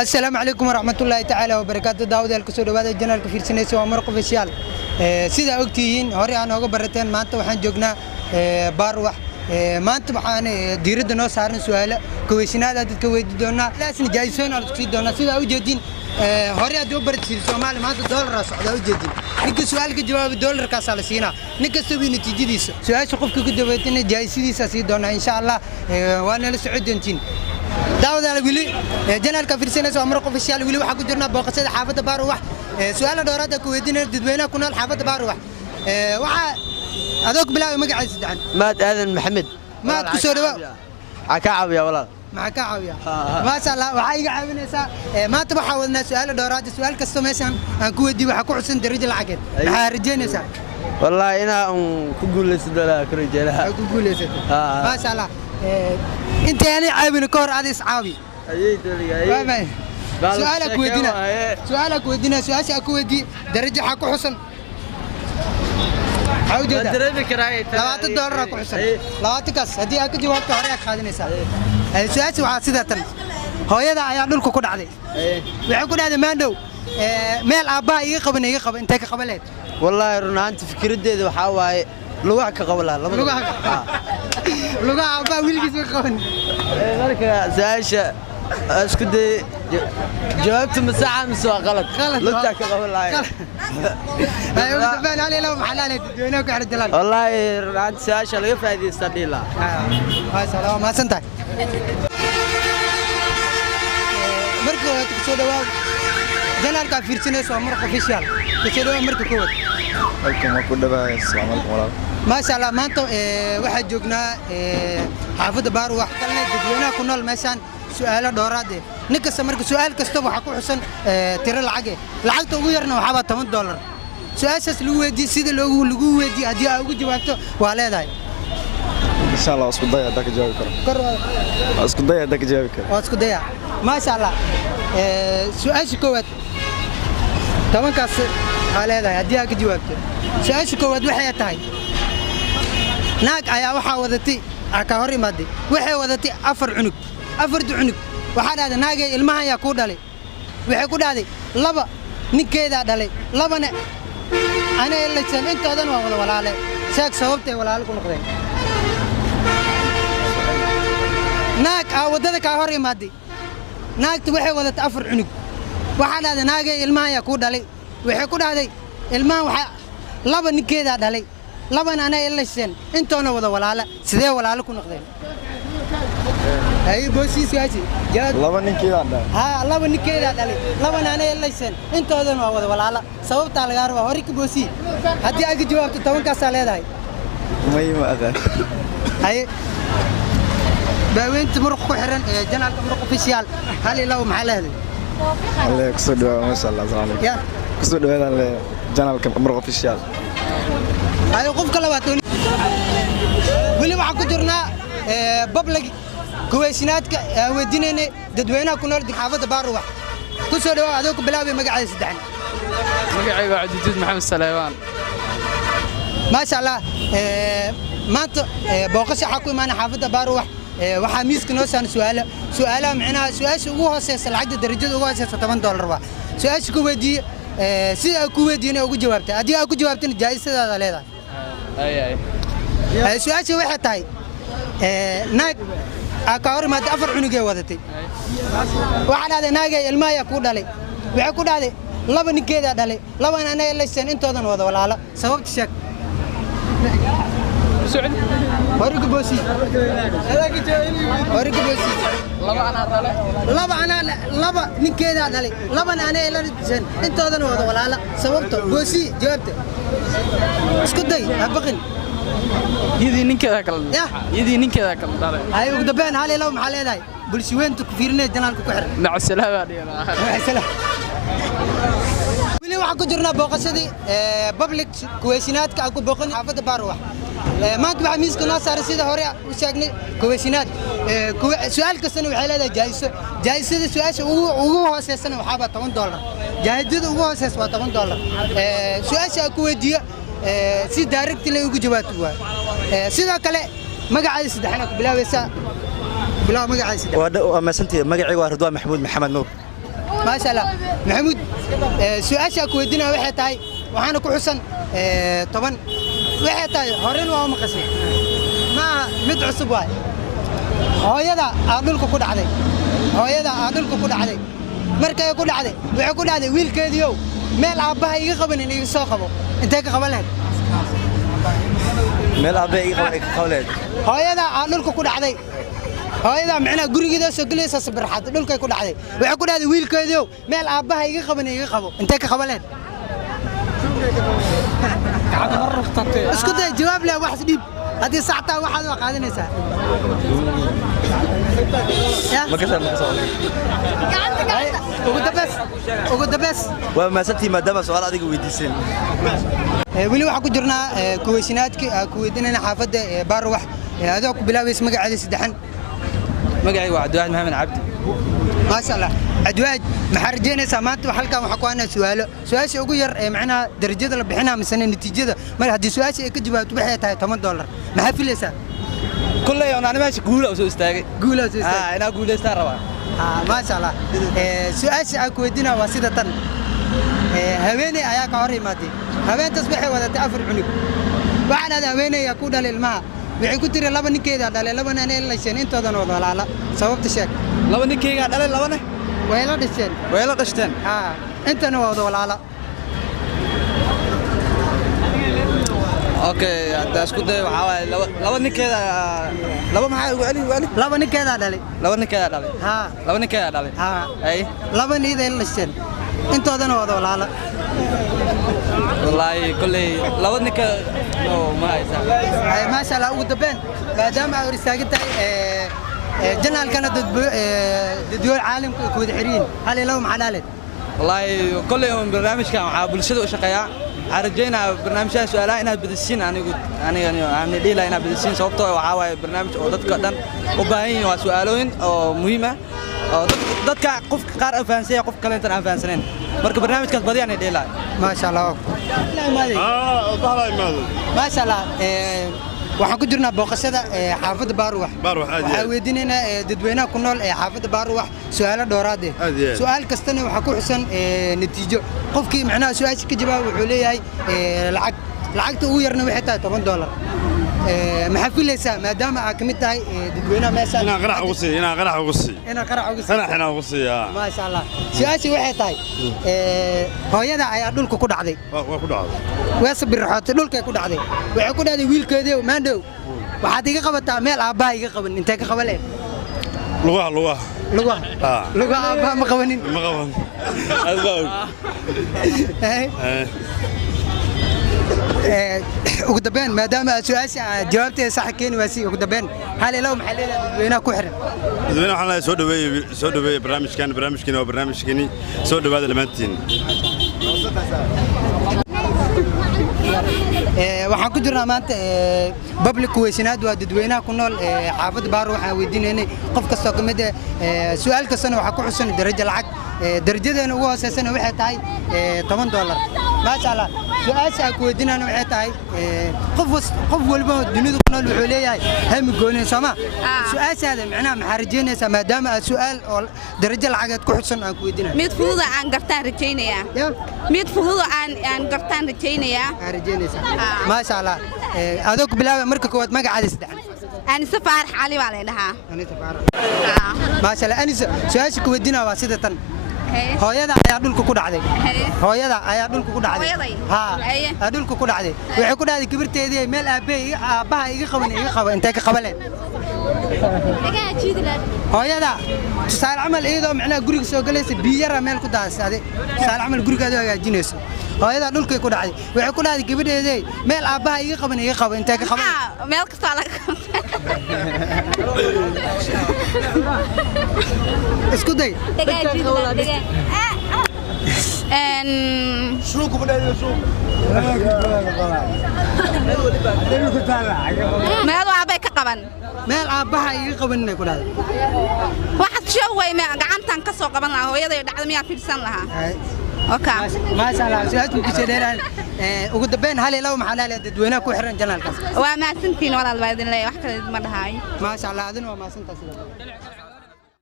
السلام عليكم ورحمة الله تعالى وبركاته. داود الكسور وهذا الجنال كفير سنيس ومرق فيشيال. سيدا أوكتيين هوري أنا أوجا برتين ما أنت وحن جوجنا باروح ما أنت بحنا ديرد الناس هارن سؤال كويسنا هذا كويدونا لا سن جايسون على كويدونا سيدا أوجدين هوري أدو برتين سومال ما أنت دولار صعدا أوجدين نك سؤال كجواب دولار كاسال سينا نك سوي نتيجة ديس سؤال شقف كجوابتنا جايسي ديس سيدونا إن شاء الله وأنا لسعودين داود على ولي جنال كفير سنة ومرق فيشيال ولي وحكوا جرنا باقصد حافظ باروح سؤال دورات كويدين ددوينا كنا حافظ باروح وح هذوك بلا ما قاعد يسدعن مات آذن محمد ما تكسروا عكاعب يا والله معك عاوية ما شاء الله وحي عاوينا ما تبغى حاولنا سؤال دورات سؤال كستميسان كويدي وحكوا حسن درجة العقد حارجينا سا والله أنا كقول لسه كرجالها كقول لسه ما شاء الله أنت يعني عاوين كور عادي صعابي سؤالك ودينا سؤالك ودي درجة حكوا حسن عودة دربك رايت لا تدور راكو حسن لا تكس هدي أكيد جواب كهريا خادين سال سؤال وعاسدة هو يدا يا دول كوكو عادي ويحكون هذا ما عنده مال أبا يقبل أنت كقبلت والله رنا أنت فكرت ده وحاول لوعك قبلها لوعك أبا ويلقي سوقهن مالك زايش اسكت جاوبت مساحة مسوا غلط لوعك قبلها ايوه تبان علي لو محلال دوينك على الجلال والله رنا أنت زايش اللي في هذه السبيلة ما سلام ما سنتك مركو تكسودوا جنال كافير سنة ومركو فيشيال تكسودوا مركو كود halkan waa ku dhawahay assalaamu alaykum walaal ما شاء الله ما أنتو واحد جوجنا حافظ بار واحد كلنا دبلنا كنا المسان سؤال دورات نكسر مركز سؤال كستوب حكوا حسن ترى العقد تغيرنا وحبة $8 سؤال أساس لو ودي سيد لو ودي أدي أقول جوابته وعلى ذا إن شاء الله أسكت ضيع داك جواب كرم أسكت ضيع داك جواب كرم أسكت ضيع ما شاء الله سؤال شكوت طبعا كاس على ذا أدي أقول جوابته سؤال شكوت وحياتها naag ayaa waxa wadatay ka hor imaday waxay wadatay afar cunug waxa dhahday naagay ilmaha ayaa ku dhalay waxay ku dhahday laba ninkeeda dhalay labana ana ilaysan intoodan waa wada walaale sheeg sababtay walaal ku noqdeen naag wadada ka hor imaday naagtu waxay wadatay afar cunug waxa dhahday naagay ilmaha ayaa ku dhalay waxay ku dhahday ilmaha waxa laba ninkeeda dhalay لبنا أنا إلا السن أنتوا أنا وذا ولا سيدا ولا كنا قدين أي بوسي سياسي لبنا كذا ها لبنا كذا دالي لبنا أنا إلا السن أنتوا أنا وذا ولا سبب تعلقار وهوريك بوسي هدي أجي جواب تتوقع كسالة داي ما يمأذن أي بوين تمرق حرن جنال تمرق فيشيال هل لو محل هذا الله يقصد ما شاء الله زعلك يا قصد هذا جنال تمرق فيشيال أيوة قف كلا واتوني ولي ما حكوا جرنا ببلغ كويسينات وديننا ددوينا كنا ردك حافظ باروح كسر هذوك بلاوي ما قاعد يسدحن مقعي بعد جديد محمد سليمان ما شاء الله ما أنت بوقش حكوا ما أنا حافظ باروح وحاميس كنا سؤال معنا سؤال هو أساس العقد درجة هو أساس $8 سؤال كويدي سيدا كويدينا أقول جوابته أدي أقول جوابته جايزة هذا لذا أي سؤال شو واحد تاي ناق أكاور ما تأفر عنق وذتي واحد هذا ناق الماء يكون عليه ويكون عليه لبن كذا عليه لبن أنا إلا السن أنت هذا وذا ولا لا سبب تشك سعد هوريك بوسي هوريك بوسي لبا نكيدا عليه لبن أنا إلا السن أنت هذا وذا ولا لا سببته بوسي جوابته اسكت داي أبقين يدي نكذا كلام يدي نكذا كلام هاي وقدبان هالي لو محل داي بلشوين تكفيرنا جنالك كحر مع السلامة مع السلامة ولي waxaa ku jirnaa booqashadii public kuweysinaad ka ku booqan xaafada Baarwax maanta waxa miiska noo saaray sida hore u sheegnay kuweysinaad su'aal kastana waxay leedahay jaayisada su'aasha ugu hooseysana waxa $10 jaayidada ugu hooseysa waa $10 su'aasha ku weydiiyo si direct leh ugu jawaabto waa sidoo kale magaciisa saddexna ku bilaawaysa bilaw magaciisa waa ma santii magacaygu waa Ridwaan Maxamuud Maxamed Nuur ما شاء الله محمود سؤاشا كويدنا waxay tahay waxaana ku xusan 10 waxay tahay horeen waa maqashay ma mid cusub waay hooyada aadulku ku dhacday markay ku dhacday waxay ku dhacday wiilkeediyow meel aabaha iga qabanin iga soo qabo intee ka qaban lahayd meel aabaha iga qaban hooyada aadulku ku dhacday hooyada macna gurigeeda soo galaysa sabarxad dhulkay ku dhacday waxay ku dhacday wiilkeediyow meel aabaha iga qabanin iga qabo intee ka qaban lahayd isku day jawaab leh wax dhiib hadii saacta waxaad waa qaadanaysaa ugu dabas waa maasantii maadaama su'aal adiga weydiiseen weli waxa ku jirnaa kuweysinaadka ku weydiinayna xaafadda Baarwax adoo ku bilaabaysa magaceeda saddexan magacaygu waa Cabdiwaxid Maxamed Cabdi ما شاء الله عدواد محرجين سامات وحلقة وحكوانا سؤال ugu yar macnaha darajada la bixinaa misana natiijada mar hadii su'aasha ay ka jawaabto waxay tahay $10 maxaa filaysaa kullay aan meesha guul soo istaagay ina guuleystaa rabaa ما شاء الله su'aasha aan ku weydiinaa waa sida tan haweeney ayaa ka hor imaaday haweentaas waxay wadatay 4 cunug waxaana haweeney ku dhalay ilmaha waxay ku tiri laba ninkeeda dhalay laba naan ay leeshan intoodan wada walaala sababta sheeg laba ninkeyga dhalay labana way la dhashteen intana wada walaala okay hada isku day waxa waay laba ninkeeda laba maxay ugu celi laba ninkeeda dhalay laba ninkeeda dhalay ay laba niida ay leeshan intoodan wada walaala wallahi kulli laba ninka ma haysa ay ma sha Allah ugu dabeen maadaama ay risaagtahay جنال كانت دول عالم كود حرين هل لهم حلالات والله كل يوم برنامج كان عابل شدوا شقيا عرجينا برنامج سؤالات انا بدسين انا ديلا انا بدسين صوبته وعاوي برنامج او ددك دن وباهين وسؤالين او مهمه او ددك قف قار افانسيه قف كلنت ان فانسنين marka barnaamijkaas badi aan dheelaa ma sha Allah ma sha Allah waxaan ku jirnaa booqashada xaafadda Baarwax waxaan weydiinaynaa dadweynaha ku nool ee xaafadda Baarwax su'aalo dhowraad ah su'aal kastana waxa ku xusan natiijo qofkii macnaha su'aasha ka jawaab wuxuu leeyahay lacagta ugu yarna waxay tahay $10 maxaa filaysaa maadaama aad kamid tahay dadweynaha meesha inaan qarax ugu sii ma sha Allah su'aasha waxay tahay hooyada ayaa dhulka ku dhacday waa sabir raxaatay dhulka ku dhacday waxay ku dhacday wiilkeedii maandhow waxaad iga qabataa meel aabaha iga qaban intee ka qabaleen lugaha aabaha ma qabanin ugu dabeen maadaama su'aasha jawaabteeda sax keen waasi ugu dabeen hal ilaw maxalleeda dadweynaha ku xiran dadweynaha waxaan soo dhaweeyay barnaamijkan waa barnaamijkani soo dhawaada dhamaantiin waxaan ku jirnaa maanta public weysinaad waa dadweynaha ku nool xaafadda Baarwax waxaan weydiinaynay qof kasta ka mid ah su'aal kastana waxa ku xusan darajo lacag darajadeena ugu hooseysana waxay tahay $10 ma sha Allah su'aasha ku weydiinayna waxay tahay qof walba dunida ku nool wuxuu leeyahay hami gooni sama su'aashaada macnaha maxaa rajaynaysaa maadaama aad su'aal oo darajo lacageed ku xusan aan ku weydiinayo mid fudud aan gartaan rajaynaya ما شاء الله هذوك بلا مركك ود مقعد يسدح أنسة فارح علي وعلي لها ما شاء الله أنسة سؤالك ودينا واسدة hooyada ayaa dhulka ku dhacday ha dhulka ku dhacday waxay ku dhacday kibirteedii meel aabaha iga qaban intee ka qabaleen hooyada tusaale camal iyadoo macnaha guriga soo galaysa biyara meel ku daasaaday tusaale camal gurigaada hagaajinayso hooyada dhulka ku dhacday waxay ku dhacday kibirteedii meel aabaha iga qaban intee ka qaban meel kasta laga isku day شوكو بدأ يشوف ما هذا عباي كقبن meel aabaha iga qabanay ku dhacday waxaad shaway ma gacantan ka soo qaban lahaa hooyaday dhacdo miyaa fiirsan lahaa ما شاء الله سؤالكم كجديران ugu dabeen hal ilaw maxaa la dadweynaha ku xiran janaalkaas waa ma santiin walaal baadin leeyahay wax kale ma dhahay ما شاء الله adina waa ma santaas